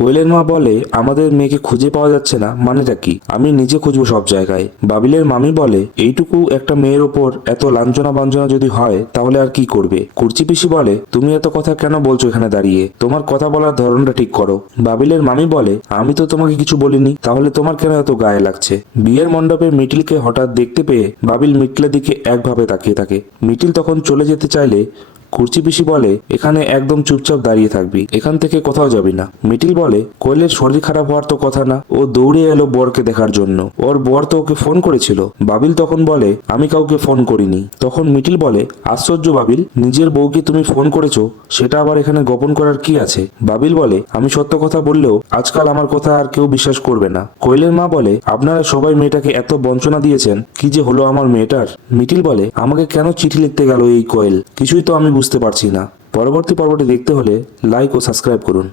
কোয়েলের মা বলে, আমাদের মেয়েকে খুঁজে পাওয়া যাচ্ছে না, মানেটা কি? আমি নিজে খুঁজবো সব জায়গায়। বাবিলের মামি বলে, এইটুকু একটা মেয়ের ওপর এত লাঞ্ছনা বাঞ্ছনা যদি হয় তাহলে আর কি করবে? কুর্চি পিসি বলে, তুমি এত কথা কেন বলছো এখানে দাঁড়িয়ে? তোমার কথা বলার ধরনটা ঠিক করো। বাবিলের মামি বলে, আমি তো তোমাকে কিছু বলিনি, তাহলে তোমার কেন এত গায়ে লাগছে? বিয়ের মণ্ডপে মিটিলকে হঠাৎ দেখতে পেয়ে বাবিল মিটিলের দিকে একভাবে তাকিয়ে থাকে। মিটিল তখন চলে যেতে চাইলে কুর্চি পিসি বলে, এখানে একদম চুপচাপ দাঁড়িয়ে থাকবি, এখান থেকে কোথাও যাবি না। মিটিল বলে, কোয়েলের শরীর খারাপ হওয়ার তো কথা না, ও দৌড়ে এলো বরকে দেখার জন্য, ওর বর তো ওকে ফোন করেছিল। বাবিল তখন বলে, আমি কাউকে ফোন করিনি। তখন মিটিল বলে, আশ্চর্য বাবিল, নিজের বউকে তুমি ফোন করেছো, সেটা আবার এখানে গোপন করার কি আছে? বাবিল বলে, আমি সত্য কথা বললেও আজকাল আমার কথা আর কেউ বিশ্বাস করবে না। কোয়েলের মা বলে, আপনারা সবাই মেয়েটাকে এত বঞ্চনা দিয়েছেন, কি যে হলো আমার মেয়েটার? মিটিল বলে, আমাকে কেন চিঠি লিখতে গেল এই কোয়েল? কিছুই তো আমি বুঝতে পারছি না। পরবর্তী পর্বটি দেখতে হলে লাইক ও সাবস্ক্রাইব করুন।